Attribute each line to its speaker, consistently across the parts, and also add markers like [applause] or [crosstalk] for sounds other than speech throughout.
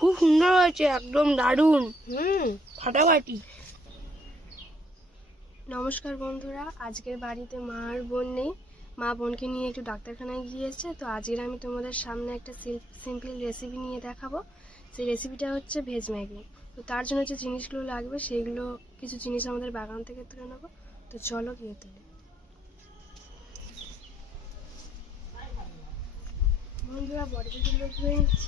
Speaker 1: খুব সুন্দর হয়েছে, একদম দারুণ।
Speaker 2: হুম, ফাটাফাটি।
Speaker 1: নমস্কার বন্ধুরা, আজকের বাড়িতে মা আর বোন নেই। মা বোনকে নিয়ে একটু ডাক্তারখানায় গিয়েছে, তো আজকের আমি তোমাদের সামনে একটা সিম্পল রেসিপি নিয়ে দেখাবো। সেই রেসিপিটা হচ্ছে ভেজ ম্যাগি তো তার জন্য যে জিনিসগুলো লাগবে সেইগুলো কিছু জিনিস আমাদের বাগান থেকে তুলে নেব। তো চলো গিয়ে তুলে বন্ধুরা, বডি ধুয়ে নিচ্ছি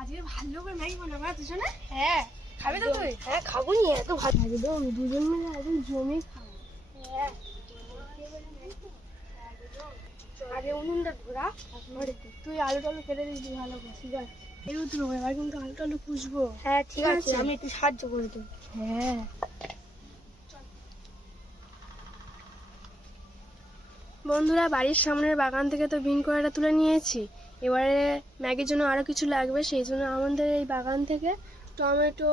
Speaker 1: আজকে ভালো করে ম্যাগি বানাবো না দুজনে
Speaker 2: হ্যাঁ
Speaker 1: খাবি তো তুই?
Speaker 2: হ্যাঁ খাব এত ভালো
Speaker 1: একদম দুজন মিলে একদম জমে খাব।
Speaker 2: হ্যাঁ।
Speaker 1: আগে উনুনটা ধরা তুই। আলু টালু কেটে দিবি ভালো করে ঠিক আছে? এই উঠল এবার কিন্তু আলু টালু খুঁজবো
Speaker 2: হ্যাঁ ঠিক আছে।
Speaker 1: আছে।
Speaker 2: আমি একটু সাহায্য করে দেবো।
Speaker 1: হ্যাঁ। বন্ধুরা বাড়ির সামনের বাগান থেকে তো বিন কড়াটা তুলে নিয়েছি। এবারে ম্যাগির জন্য আরও কিছু লাগবে, সেই জন্য আমাদের এই বাগান থেকে টমেটো,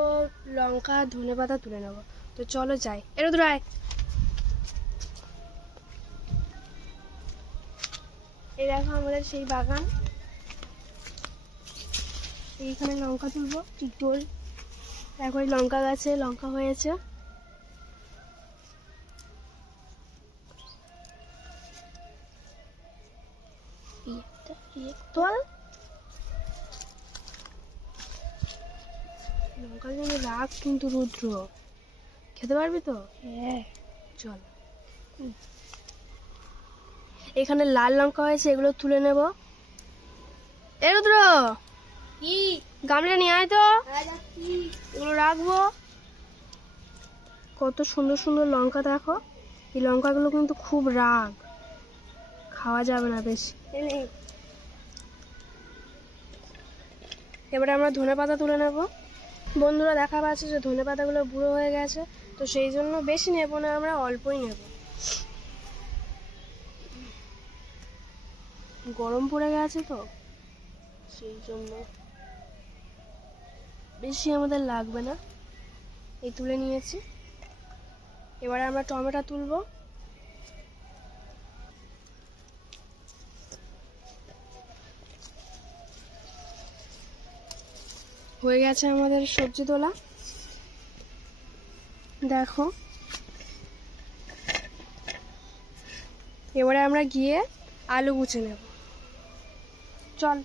Speaker 1: লঙ্কা, ধনে পাতা তুলে নেব। তো চলো যাই। এর আয়। এই দেখো আমাদের সেই বাগান। এইখানে লঙ্কা তুলবো তোল দেখো এই লঙ্কা গাছে লঙ্কা হয়েছে। তোল লঙ্কা যেন রাগ কিন্তু রুদ্র। খেতে পারবি তো?
Speaker 2: হ্যাঁ।
Speaker 1: চল। এখানে লাল লঙ্কা হয়েছে এগুলো তুলে নেব। এ রুদ্র!
Speaker 2: কি?
Speaker 1: গামলা নিয়ে আয় তো। এগুলো রাখব। কত সুন্দর সুন্দর লঙ্কা দেখো। এই লঙ্কাগুলো কিন্তু খুব রাগ। খাওয়া যাবে না বেশি। এবারে আমরা ধনে পাতা তুলে নেব। বন্ধুরা দেখা পাচ্ছে যে ধনে পাতাগুলো বুড়ো হয়ে গেছে, তো সেই জন্য বেশি নেব না, আমরা অল্পই নেব। গরম পড়ে গেছে তো, সেই জন্য বেশি আমাদের লাগবে না। এই তুলে নিয়েছি। এবারে আমরা টমেটো তুলবো। হয়ে গেছে আমাদের সবজি তোলা। দেখো। এবারে আমরা গিয়ে আলু গুছে নেব। চল।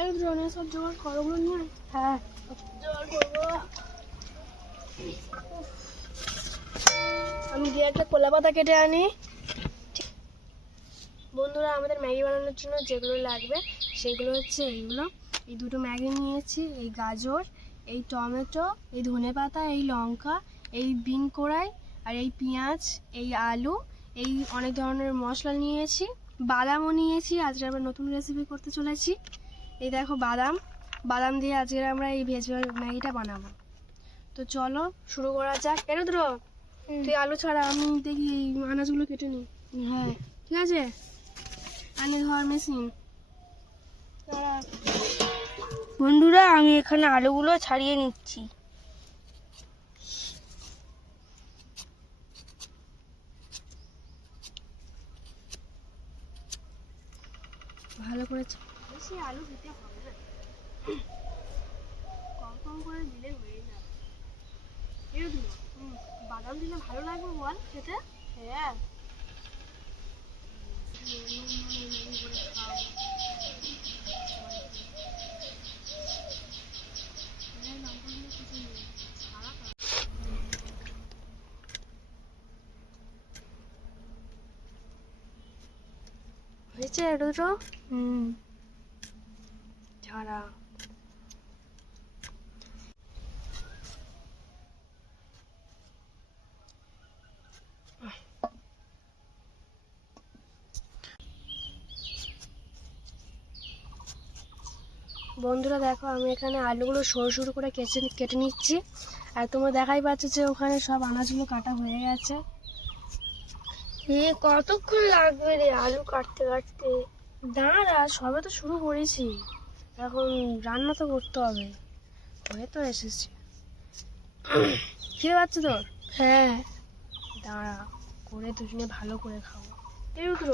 Speaker 1: এই ড্রোনে সব জোগাড় করগুলো নিয়ে
Speaker 2: হ্যাঁ।
Speaker 1: জোগাড় করব। আমি গিয়ে একটা কলা পাতা কেটে আনি। বন্ধুরা, আমাদের ম্যাগি বানানোর জন্য যেগুলো লাগবে, সেগুলো হচ্ছে এইগুলো। এই দুটো ম্যাগি নিয়েছি, এই গাজর, এই টমেটো, এই ধনে পাতা, এই লঙ্কা, এই বিন কড়াই, আর এই পেঁয়াজ, এই আলু, এই অনেক ধরনের মশলা নিয়েছি। বাদামও নিয়েছি, আজকে আমরা নতুন রেসিপি করতে চলেছি। এই দেখো বাদাম। বাদাম দিয়ে আজকে আমরা এই ভেজ ম্যাগিটা বানাবো। তো চলো, শুরু করা যাক। এর রুদ্র তুই আলু ছাড়া আমি দেখি এই আনাজগুলো কেটে নিই।
Speaker 2: হ্যাঁ।
Speaker 1: ঠিক আছে? আনি ধর মেশিন।
Speaker 2: বন্ধুরা আমি এখানে আলুগুলো ছাড়িয়ে নিচ্ছি।
Speaker 1: ভালো করে বেশি আলু দিতে হবে না। কম কম করে দিলে হয়ে যাবে। রুদ্র বাদাম দিলে ভালো লাগবে বল খেতে?
Speaker 2: হ্যাঁ।
Speaker 1: হয়েছে রুদ্র
Speaker 2: হুম।
Speaker 1: ছাড়া। বন্ধুরা দেখো আমি এখানে আলুগুলো সরু সরু করে কেটে কেটে নিচ্ছি। আর তোমরা দেখাই পাচ্ছ যে ওখানে সব আনাজগুলো কাটা হয়ে গেছে।
Speaker 2: কতক্ষণ লাগবে রে আলু কাটতে কাটতে?
Speaker 1: দাঁড়া সবে তো শুরু করেছি। এখন রান্না তো করতে হবে। হয়ে তো এসেছি। খিদে পাচ্ছে তোর?
Speaker 2: হ্যাঁ।
Speaker 1: দাঁড়া করে দুজনে ভালো করে খাব। এই রুদ্র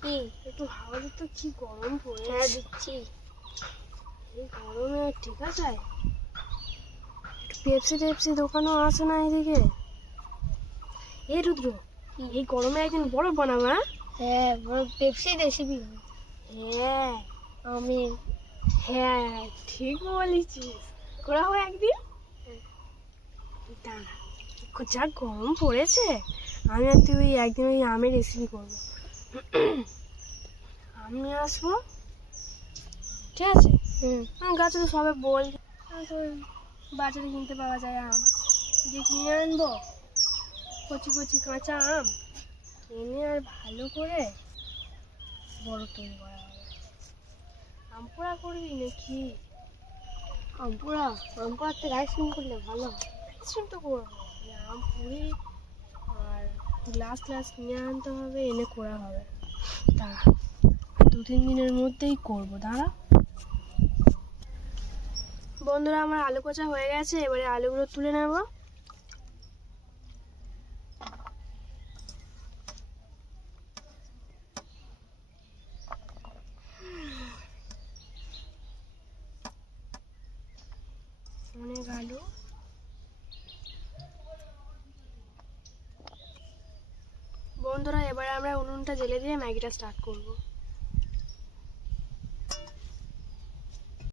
Speaker 2: কি?
Speaker 1: একটু হাওয়া দিতে কি গরম
Speaker 2: পড়ে
Speaker 1: হ্যাঁ
Speaker 2: দিচ্ছি।
Speaker 1: এই গরমে ঠিক আছে? পেপসি টেপসি দোকানও আছে না এদিকে? এই রুদ্র এই গরমে একদিন বরফ বানাবো হ্যাঁ?
Speaker 2: হ্যাঁ পেপসি রেসিপি।
Speaker 1: হ্যাঁ
Speaker 2: আমি
Speaker 1: হ্যাঁ ঠিক বলেছিস। করা হয় একদিন? দাঁড়া যা গরম পড়েছে আমি আর তুই একদিন ওই আমের রেসিপি করব। [clears throat] আমি আসব ঠিক আছে? আমি গাছে তো সবে বল। বাজারে কিনতে পাওয়া যায় আম। যে কিনে আনব কচি কচি কাঁচা আম কিনে আর ভালো করে বড় তৈরি করা হবে। আম পোড়া করবি নাকি?
Speaker 2: আমপুরা আমপুরার থেকে আইসক্রিম করলে ভালো
Speaker 1: আইসক্রিম তো করব। আম পুড়ি আর গ্লাস গ্লাস কিনে আনতে হবে এনে করা হবে। তা দু তিন দিনের মধ্যেই করব। দাঁড়া। বন্ধুরা, আমার আলু কোচা হয়ে গেছে, এবারে আলুগুলো তুলে নেব। অনেক বন্ধুরা, এবারে আমরা উনুনটা জেলে দিয়ে ম্যাগিটা স্টার্ট করব।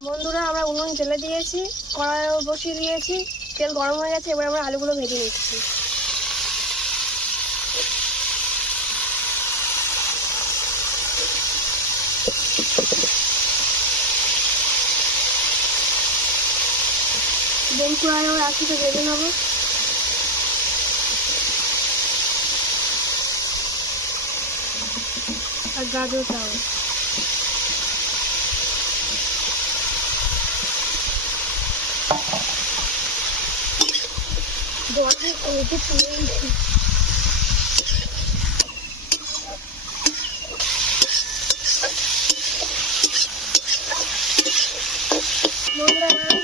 Speaker 1: বন্ধুরা, আমরা উনুন জেলে দিয়েছি, কড়াইও বসিয়ে দিয়েছি, তেল গরম হয়ে গেছে, এবার আমরা আলুগুলো ভেজে নিচ্ছি। বোম কড়াইও একসাথে ভেজে নেব। আর
Speaker 2: দরজা খুলতে তুলে
Speaker 1: বন্ধুরা এবার আমি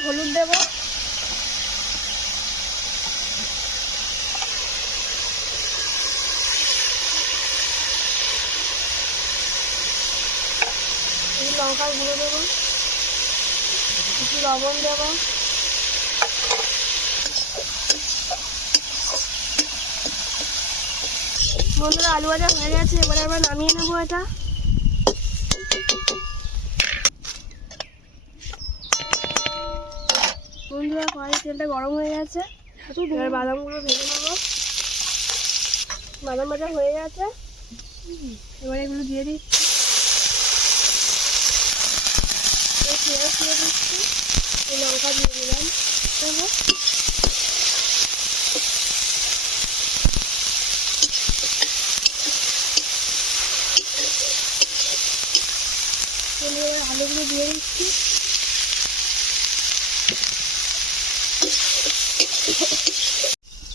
Speaker 1: হলুদ দেবো। লঙ্কার গুঁড়ো দেবো। একটু লবণ দেবো। বন্ধুরা আলু ভাজা হয়ে গেছে, এবারে আমরা নামিয়ে নেব এটা। বন্ধুরা কড়াই তেলটা গরম হয়ে গেছে। এবার বাদামগুলো ভেজে নেব। বাদাম ভাজা হয়ে গেছে। এবার এগুলো দিয়ে দিচ্ছি এবার পেঁয়াজ দিয়ে দিচ্ছি এই লঙ্কা দিয়ে দিলাম দেবো তেলে এবার আলুগুলো দিয়ে দিচ্ছি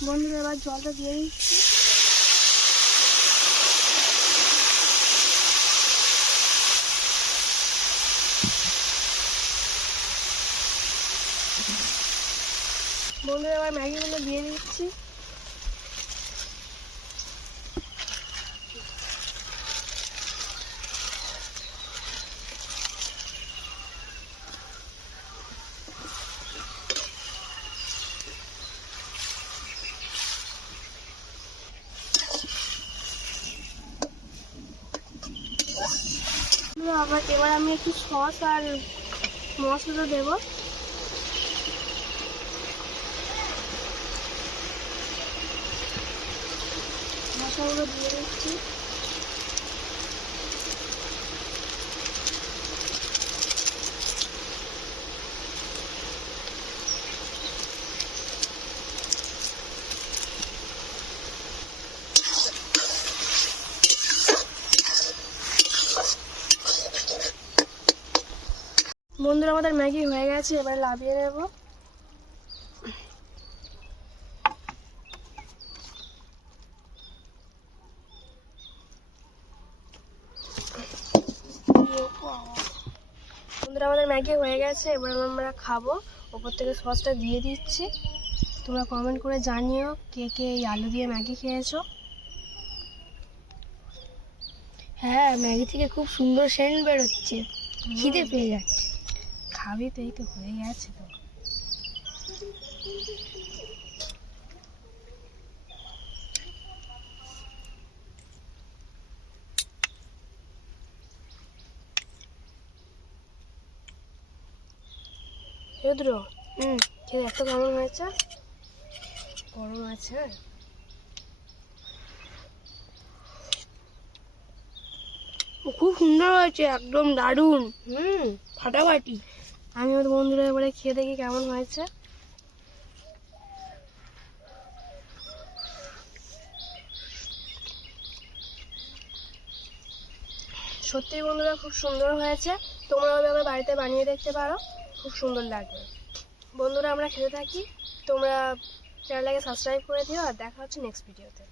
Speaker 1: বন্ধুরা এবার জলটা দিয়ে দিচ্ছি। বন্ধুরা আবার ম্যাগিগুলো দিয়ে দিচ্ছি বন্ধুরা, আবার এবার আমি একটু সস আর মশলা দেবো। মশলাগুলো দিয়ে দিচ্ছি বন্ধুরা আমাদের ম্যাগি হয়ে গেছে এবার লাভিয়ে বন্ধুরা, আমাদের ম্যাগি হয়ে গেছে, এবার আমরা খাব। ওপর থেকে সসটা দিয়ে দিচ্ছি। তোমরা কমেন্ট করে জানিও কে কে এই আলু দিয়ে ম্যাগি খেয়েছো।
Speaker 2: হ্যাঁ ম্যাগি থেকে খুব সুন্দর সেন্ট বেরোচ্ছে। খিদে পেয়ে যাচ্ছে।
Speaker 1: খাবি তো এই তো হয়ে গেছে তো। রুদ্র
Speaker 2: হুম।
Speaker 1: খেয়ে এত কেমন হয়েছে। গরম আছে?
Speaker 2: খুব সুন্দর হয়েছে একদম দারুণ।
Speaker 1: হুম।
Speaker 2: ফাটাফাটি।
Speaker 1: আমি ওর বন্ধুরা এবারে খেয়ে দেখি কেমন হয়েছে। সত্যি বন্ধুরা খুব সুন্দর হয়েছে। তোমরা ওইভাবে বাড়িতে বানিয়ে দেখতে পারো। খুব সুন্দর লাগবে। বন্ধুরা আমরা খেতে থাকি। তোমরা চ্যানেলটাকে সাবস্ক্রাইব করে দিও আর দেখা হচ্ছে নেক্সট ভিডিওতে